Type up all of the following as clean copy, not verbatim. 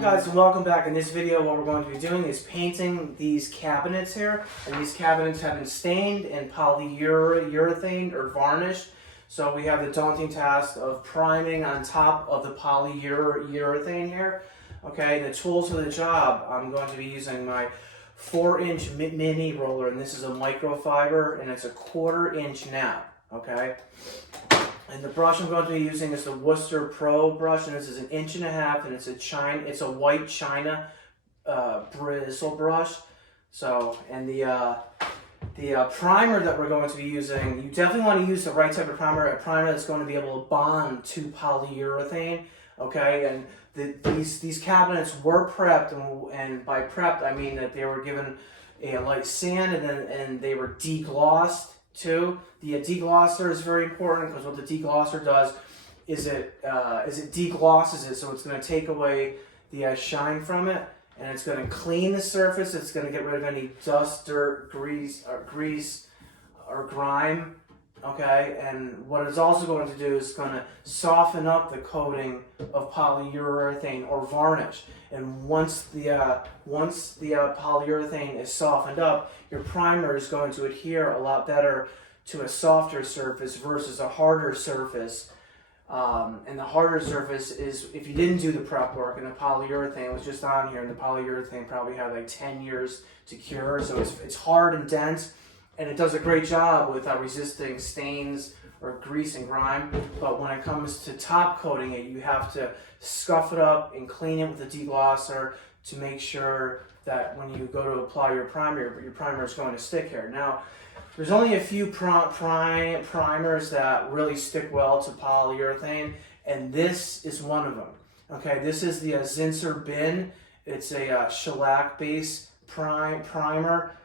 guys, and welcome back. In this video, what we're going to be doing is painting these cabinets here. And these cabinets have been stained and polyurethane or varnished. So we have the daunting task of priming on top of the polyurethane here. Okay, the tools for the job, I'm going to be using my 4-inch mini roller, and this is a microfiber, and it's a 1/4 inch nap. Okay. And the brush I'm going to be using is the Worcester Pro brush, and this is 1.5 inches, and it's a white china bristle brush. So, and the primer that we're going to be using, you definitely want to use the right type of primer, a primer that's going to be able to bond to polyurethane. Okay, and these cabinets were prepped, and by prepped I mean that they were given a light sand, and they were deglossed too. The deglosser is very important, because what the deglosser does is it deglosses it, so it's going to take away the shine from it, and it's going to clean the surface. It's going to get rid of any dust, dirt, grease or grime. Okay, and what it's also going to do is going to soften up the coating of polyurethane or varnish. And once the polyurethane is softened up, your primer is going to adhere a lot better to a softer surface versus a harder surface. And the harder surface is if you didn't do the prep work, and the polyurethane was just on here, and the polyurethane probably had like 10 years to cure, so it's hard and dense. And it does a great job with resisting stains or grease and grime. But when it comes to top coating it, you have to scuff it up and clean it with a deglosser to make sure that when you go to apply your primer is going to stick here. Now, there's only a few primers that really stick well to polyurethane, and this is one of them. Okay, this is the Zinsser bin. It's a shellac-based primer.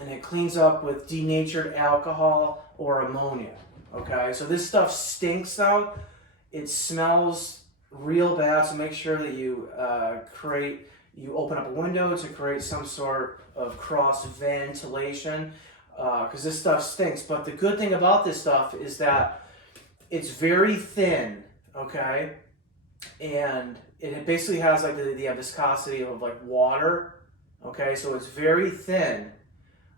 And it cleans up with denatured alcohol or ammonia. Okay, so this stuff stinks out. It smells real bad, so make sure that you open up a window to create some sort of cross ventilation, because this stuff stinks. But the good thing about this stuff is that it's very thin, okay, and it basically has like the viscosity of like water. Okay, so it's very thin.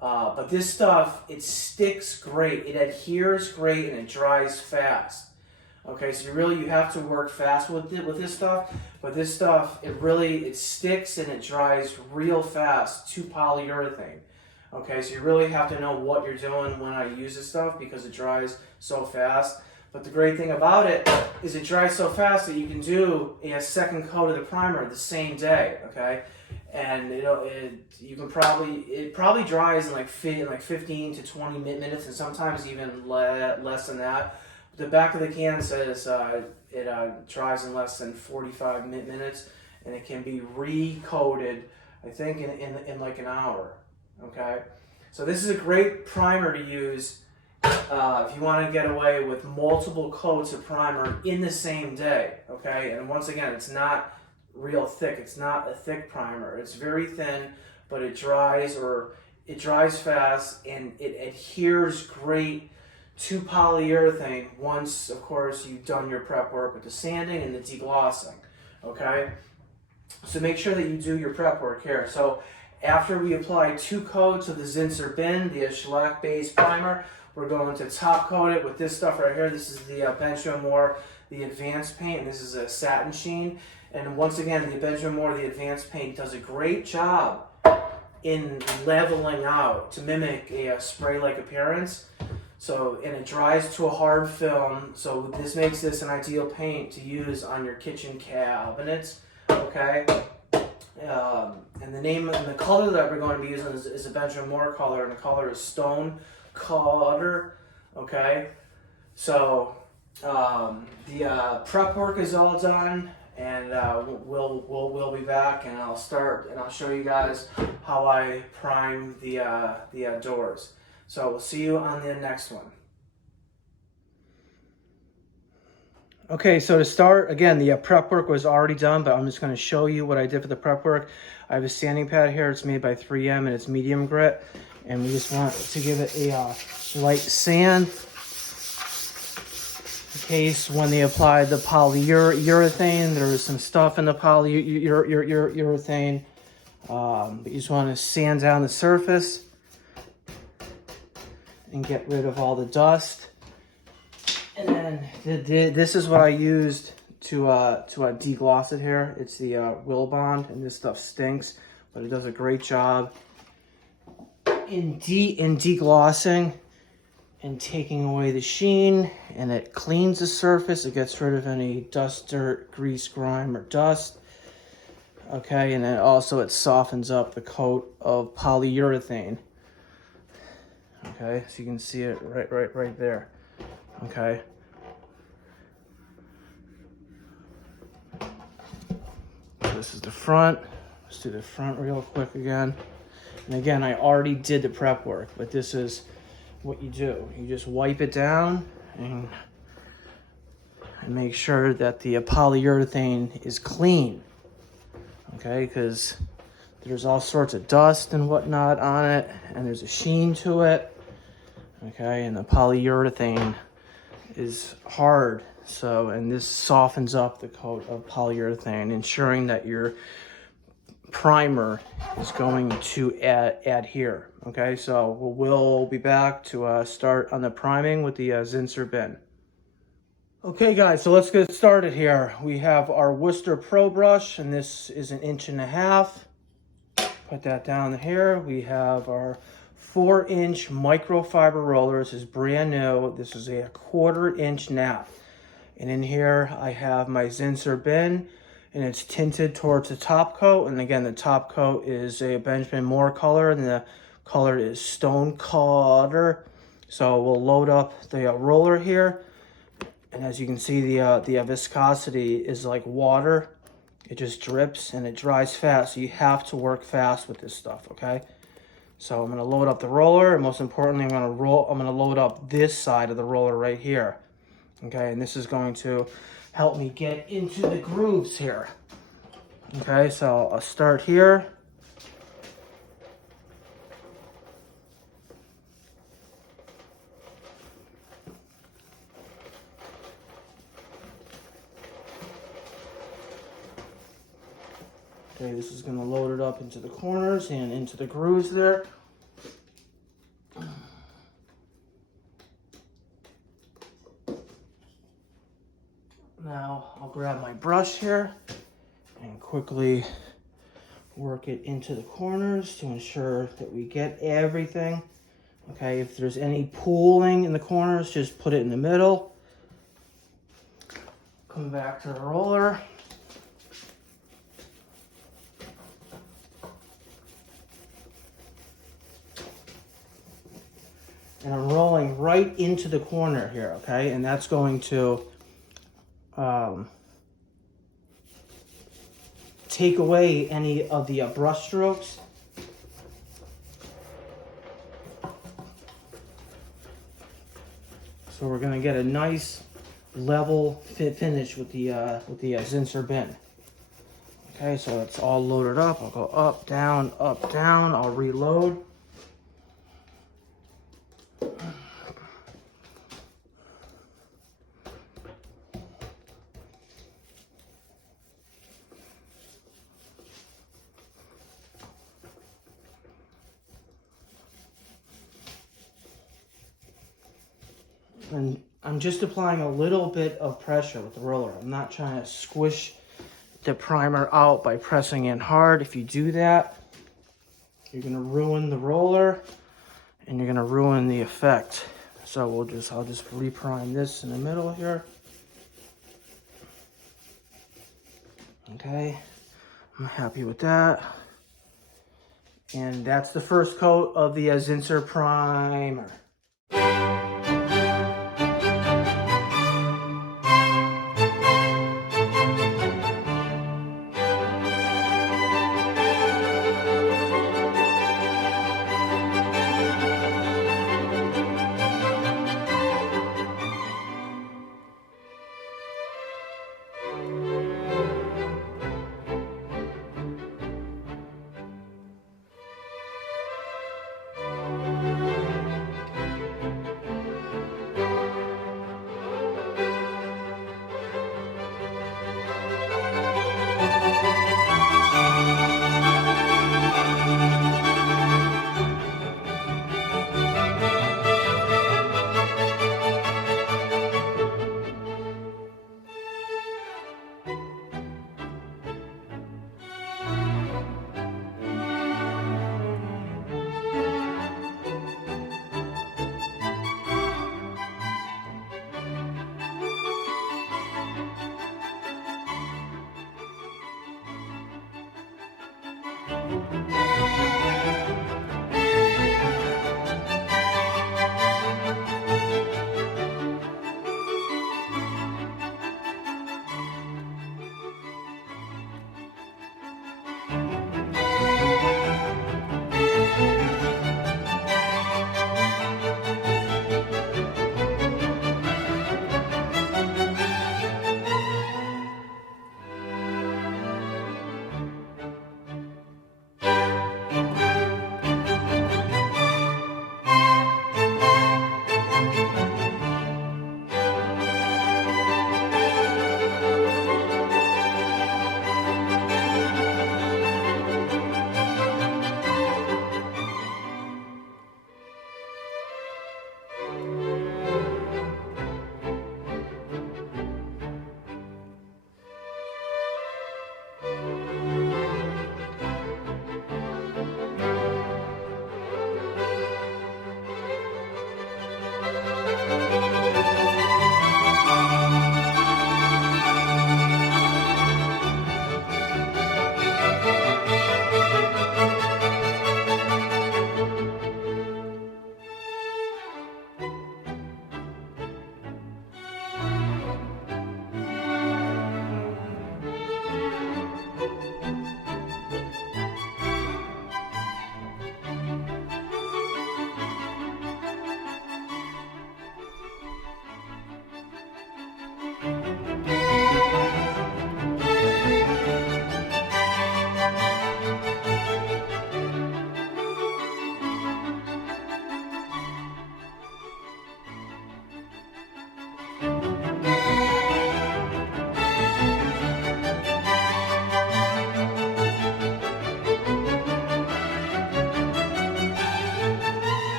But this stuff, it sticks great, it adheres great, and it dries fast. Okay, so you have to work fast with this stuff, but this stuff, it sticks and it dries real fast to polyurethane. Okay, so you really have to know what you're doing when I use this stuff, because it dries so fast. But the great thing about it is it dries so fast that you can do a second coat of the primer the same day. Okay. And it probably dries in like 15 to 20 minutes, and sometimes even less than that. The back of the can says it dries in less than 45 minutes, and it can be recoated, I think, in like an hour. Okay, so this is a great primer to use if you want to get away with multiple coats of primer in the same day. Okay, and once again, it's not real thick. It's not a thick primer. It's very thin, but it dries fast, and it adheres great to polyurethane once, of course, you've done your prep work with the sanding and the deglossing. Okay, so make sure that you do your prep work here. So after we apply 2 coats of the Zinsser bin, the shellac-based primer, we're going to top coat it with this stuff right here. This is the Benjamin Moore, the Advanced Paint, and this is a satin sheen. And once again, the Benjamin Moore, the Advanced Paint, does a great job in leveling out to mimic a spray-like appearance. So, and it dries to a hard film. So this makes this an ideal paint to use on your kitchen cabinets. Okay. And the name and the color that we're going to be using is a Benjamin Moore color, and the color is Stone Color. Okay. So the prep work is all done. And we'll be back, and I'll show you guys how I prime the doors. So we'll see you on the next one. Okay, so to start, again, the prep work was already done, but I'm just going to show you what I did for the prep work. I have a sanding pad here. It's made by 3M, and it's medium grit, and we just want to give it a light sand. in case when they applied the polyurethane, there was some stuff in the polyurethane. But you just want to sand down the surface and get rid of all the dust. And then this is what I used to degloss it here. It's the Wilbond, and this stuff stinks, but it does a great job in deglossing and taking away the sheen, and it cleans the surface. It gets rid of any dust, dirt, grease, grime, or dust. Okay, and then also it softens up the coat of polyurethane. Okay, so you can see it right there. Okay. This is the front. Let's do the front real quick again. And again, I already did the prep work, but this is what you do. You just wipe it down and make sure that the polyurethane is clean. Okay, because there's all sorts of dust and whatnot on it, and there's a sheen to it. Okay, and the polyurethane is hard. So, and this softens up the coat of polyurethane, ensuring that your primer is going to adhere. Okay, so we'll be back to start on the priming with the Zinsser bin. Okay guys, so let's get started here. We have our Worcester Pro Brush, and this is 1.5 inches. Put that down here. We have our 4-inch microfiber roller. This is brand new. This is a 1/4 inch nap. And in here I have my Zinsser bin, and it's tinted towards the top coat. And again, the top coat is a Benjamin Moore color, and the color is Stone Cutter. So we'll load up the roller here. And as you can see, the viscosity is like water. It just drips and it dries fast. So you have to work fast with this stuff, okay? So I'm gonna load up the roller, and most importantly, I'm gonna load up this side of the roller right here. Okay, and this is going to help me get into the grooves here. Okay, so I'll start here. Okay, this is going to load it up into the corners and into the grooves there. Now I'll grab my brush here and quickly work it into the corners to ensure that we get everything. Okay, if there's any pooling in the corners, just put it in the middle. Come back to the roller. And I'm rolling right into the corner here, okay? And that's going to take away any of the brush strokes. So we're gonna get a nice level finish with the Zinsser bin. Okay, so it's all loaded up. I'll go up, down, I'll reload. And I'm just applying a little bit of pressure with the roller. I'm not trying to squish the primer out by pressing in hard. If you do that, you're gonna ruin the roller and you're gonna ruin the effect. So I'll just reprime this in the middle here. Okay, I'm happy with that. And that's the first coat of the Zinsser primer.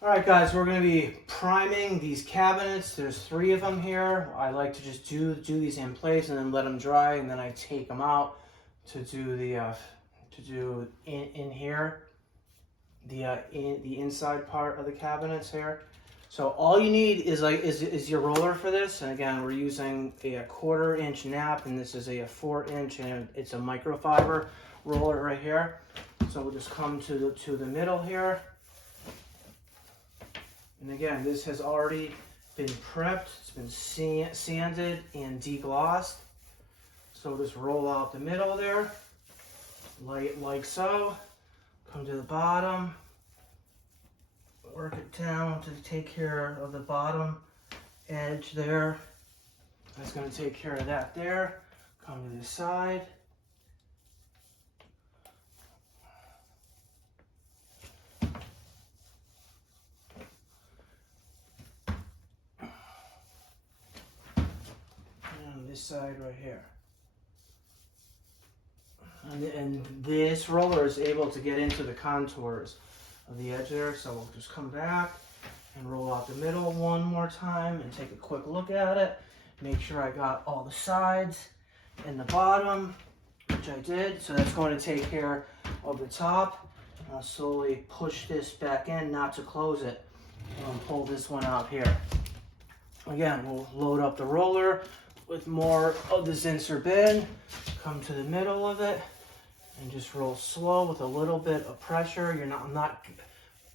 All right, guys, we're going to be priming these cabinets. There's 3 of them here. I like to just do these in place and then let them dry, and then I take them out to do the in here the inside part of the cabinets here. So all you need is your roller for this, and again, we're using a 1/4 inch nap, and this is a 4 inch, and it's a microfiber roller right here. So we'll just come to the middle here. And again, this has already been prepped. It's been sanded and deglossed. So just roll out the middle there, like so. Come to the bottom, work it down to take care of the bottom edge there. That's going to take care of that there. Come to the side. This side right here, and this roller is able to get into the contours of the edge there, so we'll just come back and roll out the middle one more time and take a quick look at it, make sure I got all the sides and the bottom, which I did. So that's going to take care of the top. I'll slowly push this back in, not to close it, and pull this one out here. Again, we'll load up the roller with more of the Zinsser bin, come to the middle of it, and just roll slow with a little bit of pressure. I'm not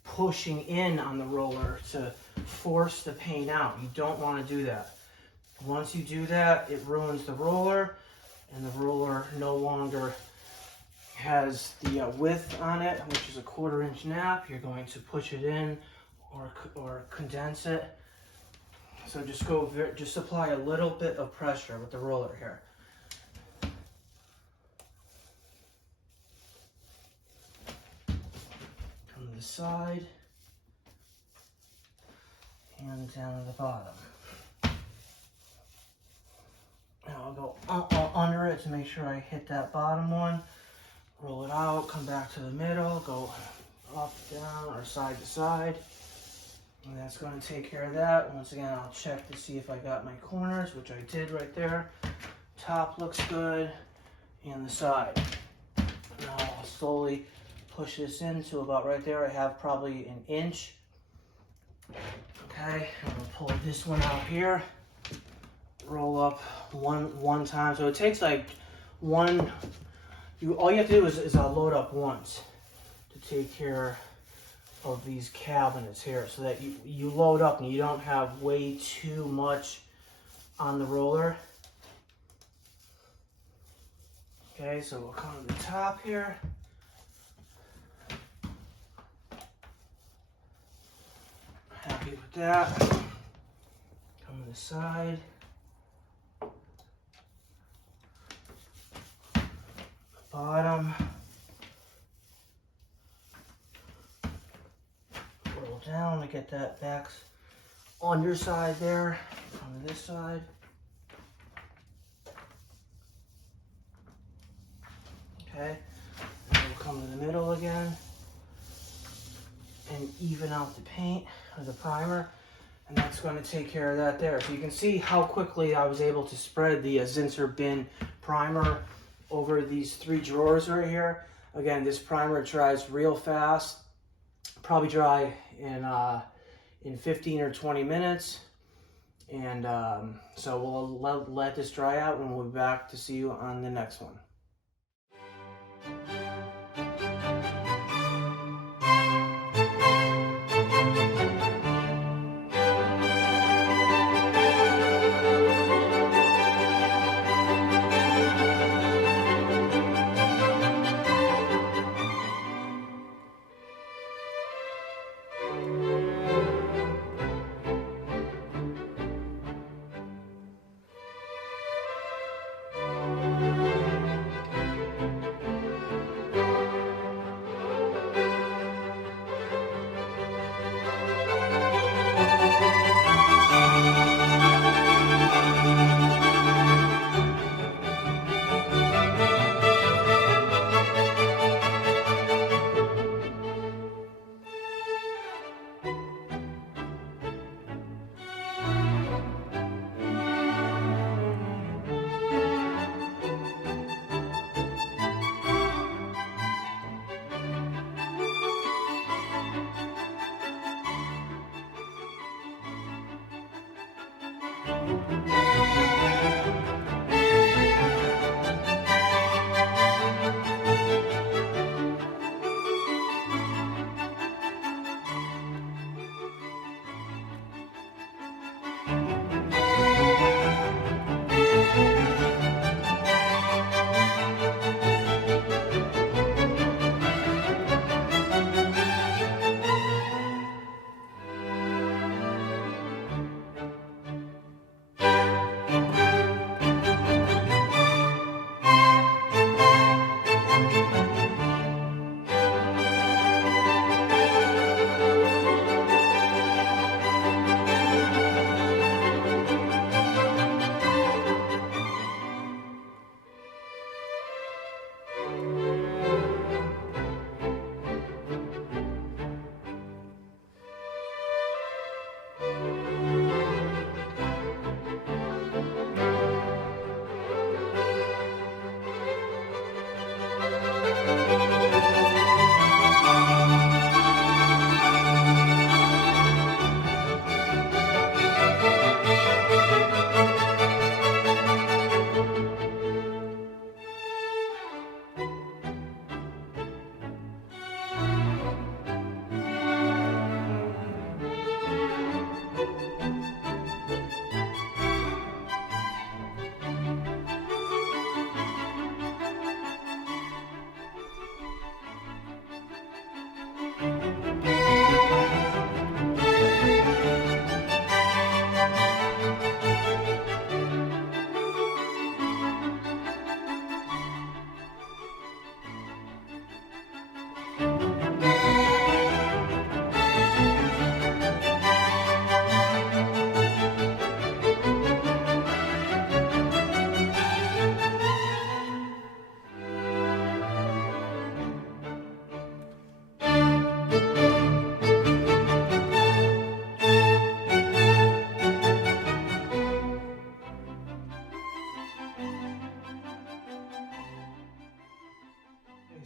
pushing in on the roller to force the paint out. You don't want to do that. Once you do that, it ruins the roller, and the roller no longer has the width on it, which is a 1/4 inch nap. You're going to push it in or condense it. So just apply a little bit of pressure with the roller here. Come to the side and down to the bottom. Now I'll go under it to make sure I hit that bottom one. Roll it out, come back to the middle, go up, down, or side to side. And that's going to take care of that. Once again, I'll check to see if I got my corners, which I did right there. Top looks good, and the side. Now I'll slowly push this into about right there. I have probably an inch. Okay, I'm gonna pull this one out here. Roll up one time. So it takes like one. All you have to do is load up once to take care of these cabinets here, so that you load up and you don't have way too much on the roller. Okay, so we'll come to the top here. Happy with that. Come to the side. Bottom. Roll down to get that back underside there. Come to this side. Okay, and we'll come to the middle again and even out the paint or the primer, and that's going to take care of that there. So you can see how quickly I was able to spread the Zinsser bin primer over these 3 drawers right here. Again, this primer dries real fast, probably dry in 15 or 20 minutes. And so we'll let this dry out, and we'll be back to see you on the next one.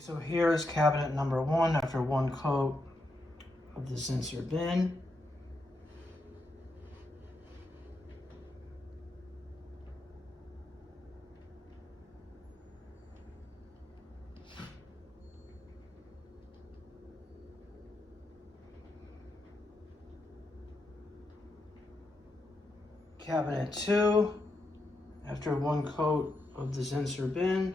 So here is cabinet number 1 after 1 coat of the Zinsser bin. Cabinet 2 after 1 coat of the Zinsser bin.